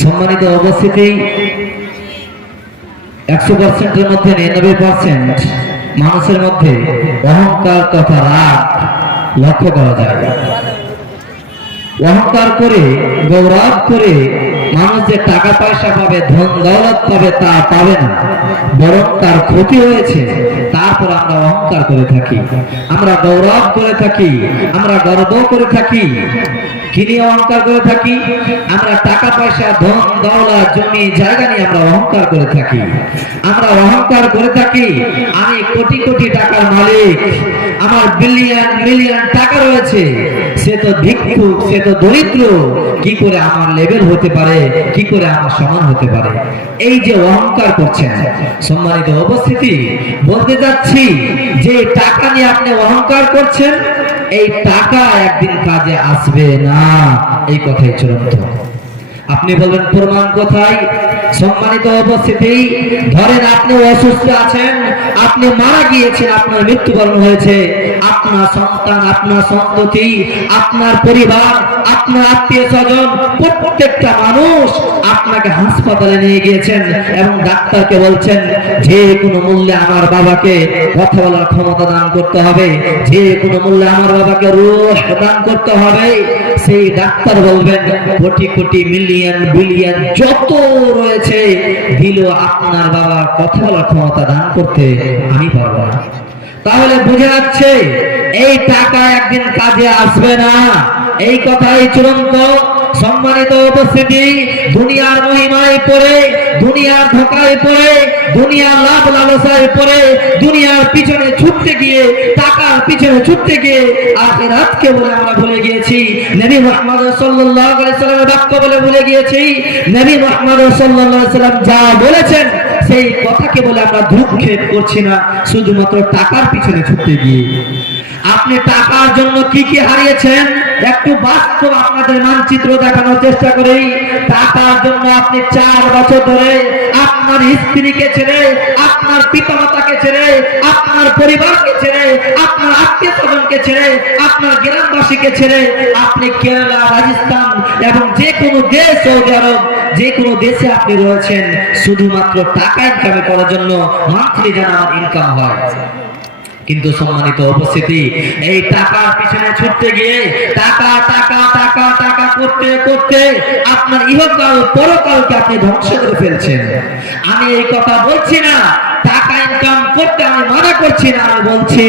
সম্মানিত উপস্থিতি, 100%-এর মধ্যে 99% মানুষের মধ্যে অহংকার তথা রাগ লক্ষ্য করা যায়। অহংকার করে, গৌরব করে মানুষ যে টাকা পয়সা পাবে, ধন দৌলত পাবে, তা পাবে না, বরং তার ক্ষতি হয়েছে। তারপর আমরা অহংকার করে থাকি, আমরা গৌরব করে থাকি, আমরা গর্ব করে থাকি। কি নিয়ে অহংকার করে থাকি? আমরা টাকা পয়সা, ধন দৌলত, জমি জায়গা নিয়ে আমরা অহংকার করে থাকি। আমরা অহংকার করে থাকি আমি কোটি কোটি টাকার মালিক, আমার বিলিয়ন মিলিয়ন টাকা রয়েছে, সে তো ভিক্ষুক, সে তো দরিদ্র, কি করে আমার লেভেল হতে পারে, কি করে আমার সমান হতে পারে? এই যে অহংকার করছেন, সম্মানিত উপস্থিতি, বলতে যাচ্ছি যে টাকা নিয়ে আপনি অহংকার করছেন, এই টাকা একদিন কাজে আসবে না, এই কথাই চূড়ান্ত। আপনি বলবেন প্রমাণ কোথায়? সম্মানিত উপস্থিতি, ধরেন আপনি অসুস্থ আছেন, আপনি মারা গিয়েছেন, আপনার মৃত্যুবরণ হয়েছে, আপনার সন্তান, আপনার সন্ততি, আপনার পরিবার, আপনার আত্মীয় স্বজন, প্রত্যেকটা মানুষ আপনাকে হাসপাতালে নিয়ে গিয়েছেন এবং ডাক্তারকে বলছেন যে কোনো মূল্যে আমার বাবাকে কথা বলার ক্ষমতা দান করতে হবে, যে কোনো মূল্যে আমার বাবাকে রূহ দান করতে হবে। সেই ডাক্তার বলবেন কোটি কোটি মিলিয়ন বিলিয়ন যত রয়েছে দিল, আপনার বাবা কথা বলার ক্ষমতা দান করতে আমি পারবো না। তাহলে বুঝে যাচ্ছে এই টাকা একদিন কাজে আসবে না, এই কথাই চূড়ান্ত। সম্মানিত উপস্থিতি, দুনিয়ার মহিমায় পড়ে, দুনিয়ার ধোঁকায় পড়ে, দুনিয়ার লাভ লালসায় পড়ে, দুনিয়ার পিছনে ছুটতে গিয়ে, টাকার পিছনে ছুটতে গিয়ে আখিরাতকে বলে আমরা ভুলে গিয়েছি। নবী মুহাম্মদ সাল্লাল্লাহু আলাইহি সাল্লামের বাক্য বলে ভুলে গিয়েছি। নবী মুহাম্মদ সাল্লাল্লাহু আলাইহি সাল্লাম যা বলেছেন সেই কথাকে বলে আমরা ভ্রুক্ষেপ করছি না, শুধুমাত্র টাকার পিছনে ছুটতে গিয়ে। আপনি টাকার জন্য কি কি হারিয়েছেন একটু বাস্তব আপনাদের মানচিত্র দেখানোর চেষ্টা করি। টাকার জন্য আপনি 4 বছর ধরে আপনার স্ত্রীকে ছেড়ে, আপনার পিতামাতাকে ছেড়ে, আপনার পরিবারকে ছেড়ে, আপনার আত্মীয় স্বজনকে ছেড়ে, আপনার গ্রামবাসীকে ছেড়ে আপনি কেরালা, রাজস্থান এবং যে কোনো দেশ, সৌদি আরব, যে কোনো দেশে আপনি রয়েছেন শুধুমাত্র টাকা ইনকাম করার জন্য। মান্থলি যেন আমার ইনকাম হয়। কিন্তু সম্মানিত উপস্থিতি, এই টাকার পিছনে ছুটতে গিয়ে টাকা টাকা টাকা টাকা করতে করতে আপনার ইহকাল পরকালকে আপনি ধ্বংস করে ফেলছেন। আমি এই কথা বলছি না টাকা ইনকাম করতে আমি মানা করছি না, আমি বলছি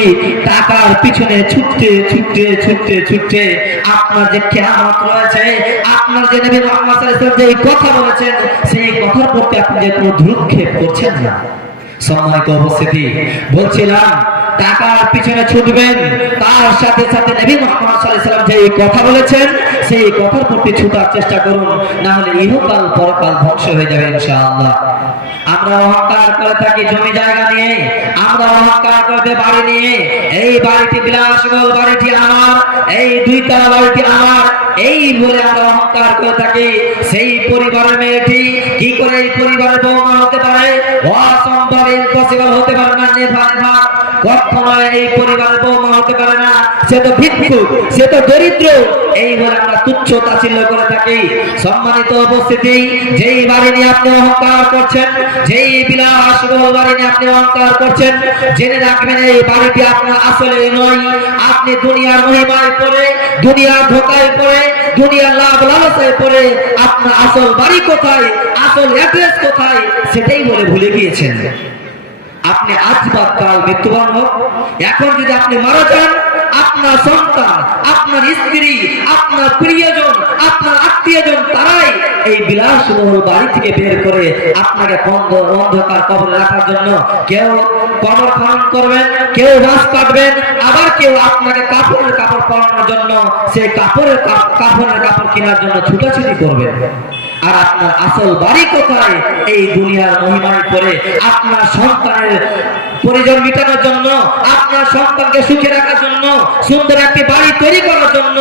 টাকার পিছনে ছুটতে ছুটতে ছুটতে ছুটতে আপনার যে কিয়ামত রয়েছে, আপনার যে নবী মুহাম্মদ সাল্লাল্লাহু আলাইহি ওয়াসাল্লাম যে কথা বলেছেন, সেই কথার প্রতি আপনি যে কোনো ভ্রুক্ষেপ করছেন না। সম্মানিত উপস্থিতি, বলছিলাম টাকার পিছনে ছুটবেন, তার সাথে সাথে নবী মুহাম্মদ সাল্লাল্লাহু আলাইহি ওয়াসাল্লাম যে কথা বলেছেন সেই কথার প্রতি ছুটার চেষ্টা করুন, না হলে ইহকাল পরকাল ধ্বংস হয়ে যাবে ইনশাআল্লাহ। আমরা অহংকার করে থাকি জমি জায়গা নিয়ে, আমরা অহংকার করতে বাড়ি নিয়ে, এই বাড়িটি বিলাসবহুল, বাড়িটি আমার, এই 2 তলা বাড়িটি আমার, এই বলে আমরা অহংকার করে থাকি। সেই পরিবারের মেয়েটি কি করে এই পরিবারের বৌমা হতে পারে? অসম্ভব, ইম্পসিবল হতে পারে না, নেভার নেভার, কখনো এই পরিবারের বৌমা হতে পারে না। সে তো ভিক্ষুক, সে তো দরিদ্র, এই বলে আমরা তুচ্ছ তাচ্ছিল্য করে থাকি। সম্মানিত উপস্থিতি, যেই বাড়ি নিয়ে আপনি অহংকার করছেন, যেই বিলাসবহুল বাড়ি নিয়ে আপনি অহংকার করছেন, জেনে রাখবেন এই বাড়িটি আপনার আসলে নয়। আপনি দুনিয়ার মহিমায় পড়ে, দুনিয়ার ধোঁকায় পড়ে, দুনিয়ার লাভ লালসায় পড়ে আপনার আসল বাড়ি কোথায়, আসল অ্যাড্রেস কোথায় সেটাই বলে ভুলে গিয়েছেন। আপনি আজ বা কাল মৃত্যুবরণ হোক, এখন যদি আপনি মারা যান, আপনার সন্তান, আপনার স্ত্রী, আপনার প্রিয়জন, আপনার আত্মীয়জন তারাই এই বিলাসবহুল বাড়ি থেকে বের করে আপনাকে অন্ধকার কবরে রাখার জন্য কেউ কবর খনন করবেন, কেউ বাঁশ কাটবেন, আবার কেউ আপনাকে কাপড়ের কাপড় পরানোর জন্য সেই কাপড়ের কাপড় কেনার জন্য ছুটাছুটি করবেন। আর আপনার আসল বাড়ি কোথায়? এই দুনিয়ার মহিমায় পড়ে আপনার সন্তানের পরিজন মেটানোর জন্য, আপনার সন্তানকে সুখে রাখার জন্য, সুন্দর একটি বাড়ি তৈরি করার জন্য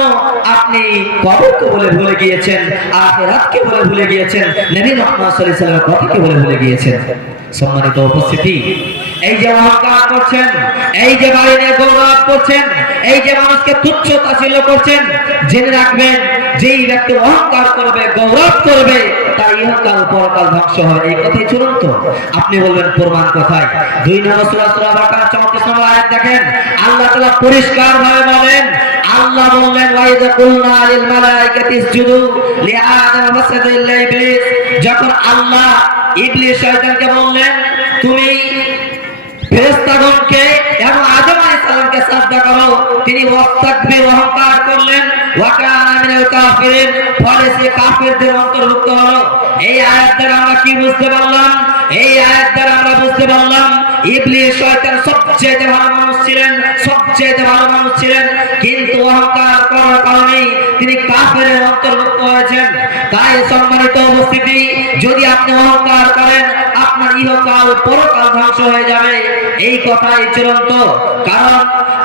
আপনি কবরকে বলে ভুলে গিয়েছেন, আখিরাতকে বলে ভুলে গিয়েছেন, নবী মুহাম্মদ সাল্লাল্লাহু আলাইহি ওয়াসাল্লামের কথাকে বলে ভুলে গিয়েছেন। সম্মানিত উপস্থিতি, এই যে অহংকার করছেন, এই যে বাড়ি নিয়ে গৌরব করছেন, এই যে মানুষকে তুচ্ছ তাচ্ছিল্য করছেন, জেনে রাখবেন যেই ব্যক্তি অহংকার করবে, গৌরব করবে, তার ইহকাল পরকাল ধ্বংস হবে, এই কথাই চূড়ান্ত। আপনি বলবেন প্রমাণ কোথায়? 2 নম্বর সূরা সূরা বাকারা 34 নম্বর আয়াত দেখেন, আল্লাহ তাআলা পরিষ্কার ভাবে বলেন, আল্লাহ বললেন ওয়াইযা কুলনা লিল মালাইকাতি ইসজুদু লিআদম ফাসাজদা ইল্লা ইবলিস। যখন আল্লাহ ইবলিস শয়তানকে বললেন তুমি ফেরেশতাগণকে এবং আদম আলাইহিস সালামকে সাজদা করো, তিনি ওয়াস্তাকবির অহংকার করলেন, ওয়া কানা মিনাল কাফিরিন, ফলে সে কাফিরদের অন্তর্ভুক্ত হলো। এই আয়াত দ্বারা আমরা কি বুঝতে পারলাম? এই আয়াত দ্বারা আমরা বুঝতে পারলাম ইবলিস শয়তান সবচেয়ে ভালো মানুষ ছিলেন, সবচেয়ে ভালো মানুষ ছিলেন, কিন্তু অহংকার করার কারণে তিনি কাফেরের অন্তর্ভুক্ত হয়েছেন। তাই সম্মানিত উপস্থিতি, যদি আপনি অহংকার করেন আপনার ইহকাল পরকাল ধ্বংস হয়ে যাবে, এই কথাই চূড়ান্ত। কারণ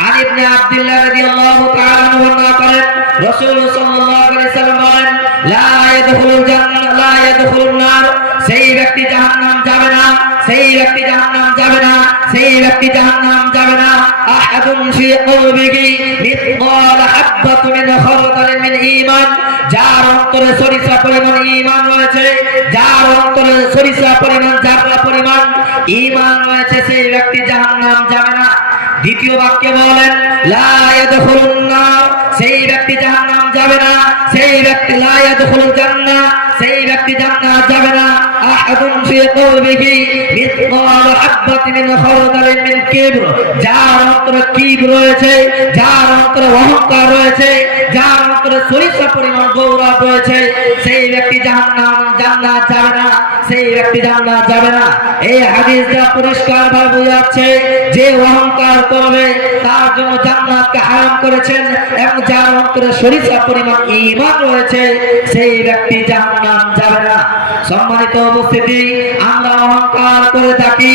আন ইবনে আব্দুল্লাহ রাদিয়াল্লাহু তাআলা আনহু বর্ণনা করেন, রাসূল সাল্লাল্লাহু আলাইহি ওয়াসাল্লাম বলেন, লা ইয়াদখুলুল জান্নাহ লা ইয়াদখুলুন নার, সেই ব্যক্তি জাহান্নাম যাবে না, সেই ব্যক্তি জাহান্নাম যাবে না, সেই ব্যক্তি জাহান্নাম যাবে না আহাদুন ফি কলবিহি মিসকাল হাববাতুন মিন খারদালিন মিন ঈমান, যার অন্তরে সরিষা পরিমাণ ঈমান রয়েছে, যার অন্তরে সরিষা পরিমাণ জাররা পরিমাণ ঈমান রয়েছে, সেই ব্যক্তি জাহান্নাম যাবে না। দ্বিতীয় বাক্যে বলেন লা ইয়াদখুলুন নার, সেই ব্যক্তি জাহান্নাম যাবে না, সেই ব্যক্তি লা ইয়াদখুলুল জান্নাহ, সেই ব্যক্তি জান্নাত যাবে না আহাদুন ফি কলবিহি মিসকাল হাববাতিন মিন খারদালিন মিন কিবর, যার অন্তরে কিবর রয়েছে, যার অন্তরে অহংকার রয়েছে, যার অন্তরে সরিষা পরিমাণ গৌরব রয়েছে, সেই ব্যক্তি জাহান্নাম জান্নাত যাবে না, সেই ব্যক্তি জান্নাত যাবে না। এই হাদিসটা পরিষ্কার ভাবে বোঝাচ্ছে যে অহংকার করবে তার জন্য জান্নাতকে হারাম করেছেন, এবং যার অন্তরে সরিষা পরিমাণ ঈমান রয়েছে সেই ব্যক্তি জাহান্নাম যাবে না। সম্মানিত উপস্থিতি, আমরা অহংকার করে থাকি,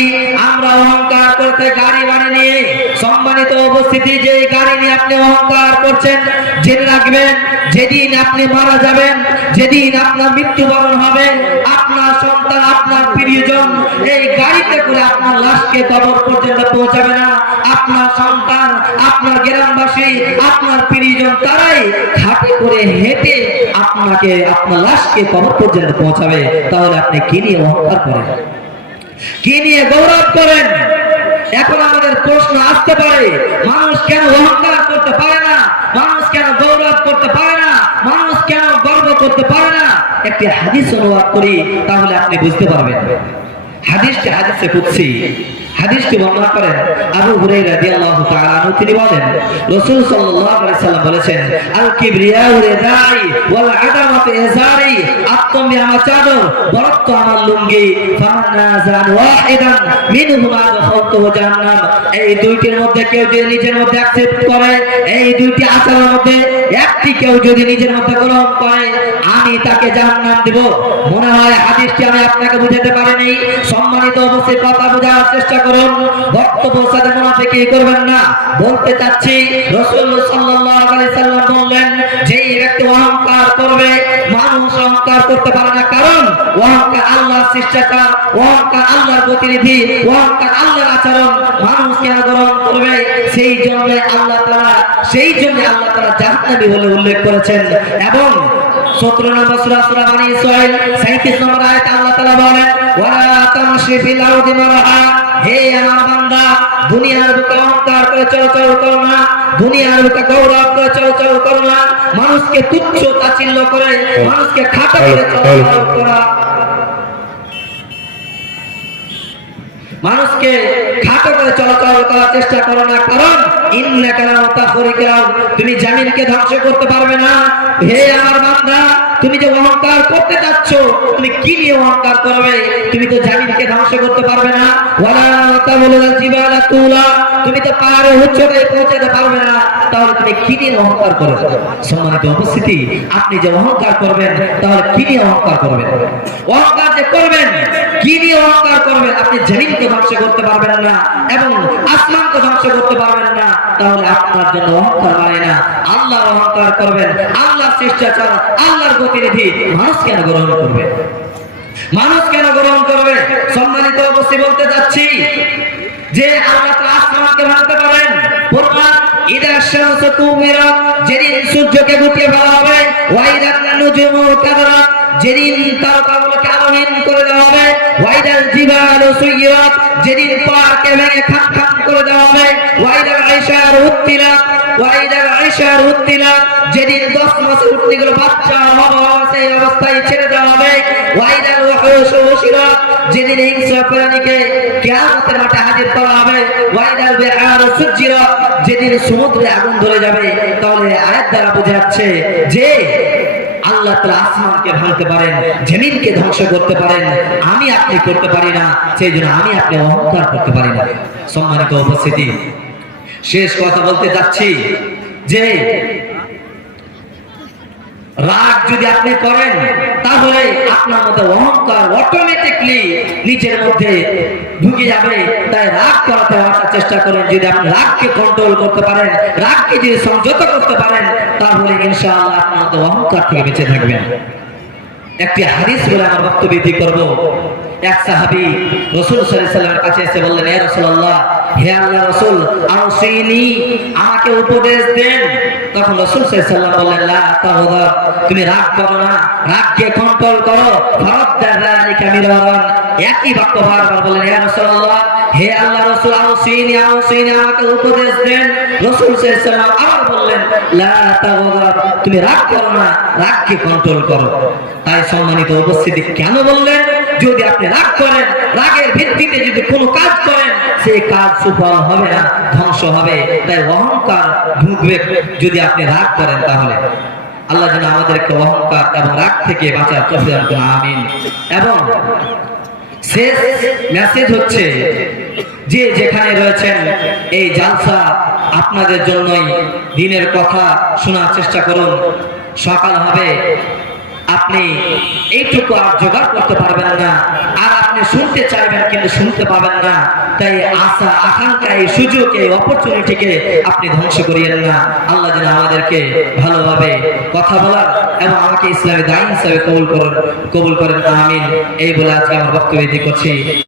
আমরা অহংকার করতে গাড়ি বাড়ি নিয়ে। সম্মানিত উপস্থিতি, যে গাড়ি নিয়ে আপনি অহংকার করছেন, জেনে রাখবেন যেদিন আপনি মারা যাবেন, যেদিন আপনার মৃত্যুবরণ হবে, আপনার সন্তান, আপনার প্রিয়জন এই গাড়িতে করে আপনার লাশকে কবর পর্যন্ত পৌঁছাবে না। আপনার সন্তান, আপনার গ্রামবাসী, আপনার প্রিয়জন তারাই ঘাটে করে হেঁটে আপনাকে, আপনার লাশকে কবর পর্যন্ত পৌঁছাবে। তাহলে আপনি কি নিয়ে অহংকার করেন, কি নিয়ে গৌরব করেন? এখন আমাদের প্রশ্ন আসতে পারে, মানুষ কেন অহংকার করতে পারে না, মানুষ কেন গৌরব করতে পারে না, মানুষ কেন গর্ব করতে পারে না? একটি হাদিস অনুবাদ করি, তাহলে আপনি বুঝতে পারবেন। হাদিসটি হাদিসে কুদসি, হাদিসটি বর্ণনা করেন আবু হুরায়রা রাদিয়াল্লাহু তাআলা আনহু। তিনি বলেন রাসূল সাল্লাল্লাহু আলাইহি সাল্লাম বলেছেন, আল কিবরিয়াউ রিদাই ওয়াল আদামাতু ইজারি, আত্মমি আমার চাদর, বরত্ব আমার লুঙ্গি, ফামান নাযান ওয়াহিদান মিনহুমা দাখালতুহু জাহান্নাম। এই দুইটির মধ্যে কেউ যদি নিজের মধ্যে অ্যাকসেপ্ট করে, এই দুইটি আচরণের মধ্যে একটি কেউ যদি নিজের মধ্যে গ্রহণ করে, আমি তাকে জাহান্নাম দেব। মনে হয় হাদিসটি আমি আপনাকে বুঝাতে পারিনি। সম্মানিত উপস্থিত, কথা বোঝার চেষ্টা করুন, বক্তব্য সাথে মুনাফিকি করবেন না। বলতে চাচ্ছি রাসূল সাল্লাল্লাহু আলাইহি সাল্লাম বললেন, যেই ব্যক্তি অহংকার করবে, মানুষ অহংকার করতে পারে না, কারণ অহংকার আল্লাহর শিষ্টাচার, অহংকার আল্লাহর প্রতিনিধি, অহংকার আল্লাহর আচরণ। মানুষ কেন গ্রহণ করবে? সেই জন্য আল্লাহ তাআলা জাহান্নামী বলে উল্লেখ করেছেন। এবং 17 নম্বর সূরা সূরা বনী ইসরাঈল 37 নম্বর আয়াত আল্লাহ তাআলা বলেন, ওয়ালা তামশি ফিল আরদি মারহা, হে আমার বান্দা, দুনিয়ার বুকে অহংকার করে চলাচল করো না, দুনিয়ার বুকে গৌরব করে চলাচল করো না, মানুষকে তুচ্ছ তাচ্ছিল্য করে, মানুষকে খাটো করে চলাচল করা, মানুষকে খাটো করে চলাচল করার চেষ্টা করো না, কারণ ইন্নাকা লা তাখরিকা, তুমি জামিনকে ধ্বংস করতে পারবে না। হে আমার বান্দা, তুমি যে অহংকার করতে যাচ্ছ, তুমি কি নিয়ে অহংকার করবে? তুমি তো জামিনকে ধ্বংস করতে পারবে না। ওয়ালা তাবলুল জিবালা তুলা, তুমি তো পাহাড়ে উচ্চতায় পৌঁছাতে পারবে না, তাহলে তুমি কি নিয়ে অহংকার করবে? সম্মানিত উপস্থিতি, আপনি যে অহংকার করবেন, তাহলে কি নিয়ে অহংকার করবেন? অহংকার যে করবেন, কি নিয়ে অহংকার করবেন? আপনি জমিনকে ধ্বংস করতে পারবেন না এবং আসমানকে ধ্বংস করতে পারবেন না, তাহলে আপনার জন্য অহংকার হয় না। আল্লাহ অহংকার করবেন, আল্লাহর শিষ্টাচার, আল্লাহর প্রতিনিধি, মানুষ কেন গ্রহণ করবে? মানুষ কেন গ্রহণ করবে? সম্মানিত উপস্থিতি, বলতে যাচ্ছি যে আল্লাহ তাআলা আসমানকে ভাঙতে পারেন, প্রমাণ ইদা শামসু কুবিরাত, যেদিন সূর্যকে গুটিয়ে ফেলা হবে, ওয়া ইদা নুজুমু কাদারাত, যেদিন তারকাগুলোকে আলোহীন করে দেওয়া হবে, ওয়া ইদাল জিবালু সুয়িরাত, যেদিন পাহাড়কে ভেঙে খান খান করে দেওয়া হবে, ওয়া ইদাল আইশারু উত্তিলাত, ওয়া ইদাল আইশারু উত্তিলাত, যেদিন 10 মাসের উটনিগুলো বাচ্চা হবে সেই অবস্থায় ছেড়ে দেওয়া হবে, ওয়া ইদাল ওয়াহুশু উশিরাত, যেদিন হিংস্র প্রাণীকে কিয়ামতের মাঠে হাজির করা হবে, ওয়া ইদাল বিহারু সুজ্জিরাত, যেদিন সমুদ্রে আগুন ধরে যাবে। তাহলে আয়াত দ্বারা বোঝা যাচ্ছে যে আল্লাহ তাআলা আসমানকে ভাঙতে পারেন, জমিনকে ধ্বংস করতে পারেন, আমি আপনি করতে পারি না, সেই জন্য আমি আপনি অহংকার করতে পারি না। সম্মানিত উপস্থিতি, শেষ কথা বলতে যাচ্ছি যে রাগ যদি আপনি করেন তাহলে আপনার মধ্যে অহংকার অটোমেটিকলি নিজের মধ্যে ঢুকে যাবে। তাই রাগ করাতে আসার চেষ্টা করেন। যদি আপনি রাগকে কন্ট্রোল করতে পারেন, রাগকে যদি সংযত করতে পারেন, তাহলে ইনশাআল্লাহ আপনার মধ্যে অহংকার থেকে বেঁচে থাকবেন। একটি হাদিস বলে আমার বক্তব্য বৃদ্ধি করব। এক সাহাবী রাসূল সাল্লাল্লাহু আলাইহি ওয়াসাল্লামের কাছে এসে বললেন, হে রাসূলুল্লাহ, হে আল্লাহর রাসূল, আউসিনি, আমাকে উপদেশ দেন। তখন রাসূল সাল্লাল্লাহু আলাইহি ওয়াসাল্লাম বললেন, লা তাগদাব, তুমি রাগ করো না, রাগকে কন্ট্রোল করো। ফারাদ্দা যালিকা মিরারান, একই বাক্য বারবার বললেন, হে রাসূলুল্লাহ, হে আল্লাহর রাসূল, আউসিনি, আউসিনি, আমাকে উপদেশ দেন। রাসূল সাল্লাল্লাহু আলাইহি ওয়াসাল্লাম আবার বললেন, লা তাগদাব, তুমি রাগ করো না, রাগকে কন্ট্রোল করো। তাই সম্মানিত উপস্থিতি, কেন বললেন? যদি আপনি রাগ করেন, রাগের ভিত্তিতে যদি কোনো কাজ করেন, সেই কাজ সফল হবে না, ধ্বংস হবে। তাই অহংকার ঢুকবে যদি আপনি রাগ করেন। তাহলে আল্লাহ যেন আমাদেরকে অহংকার এবং রাগ থেকে বাঁচার তৌফিক দান করুন, আমিন। এবং শেষ মেসেজ হচ্ছে যে যেখানে রয়েছেন এই জালসা আপনাদের জন্যই, দিনের কথা শোনার চেষ্টা করুন। সকাল হবে, আপনি এইটুকু আর জোগাড় করতে পারবেন না, আর আপনি শুনতে চাইবেন কিন্তু শুনতে পাবেন না। তাই আশা, আকাঙ্ক্ষা, এই সুযোগ, এই অপরচুনিটিকে আপনি ধ্বংস করিয়েন না। আল্লাহ যেন আমাদেরকে ভালোভাবে কথা বলার এবং আমাকে ইসলামী দায়ী হিসেবে কবুল করেন, আমিন। এই বলে আজকে আমার বক্তব্য করছি।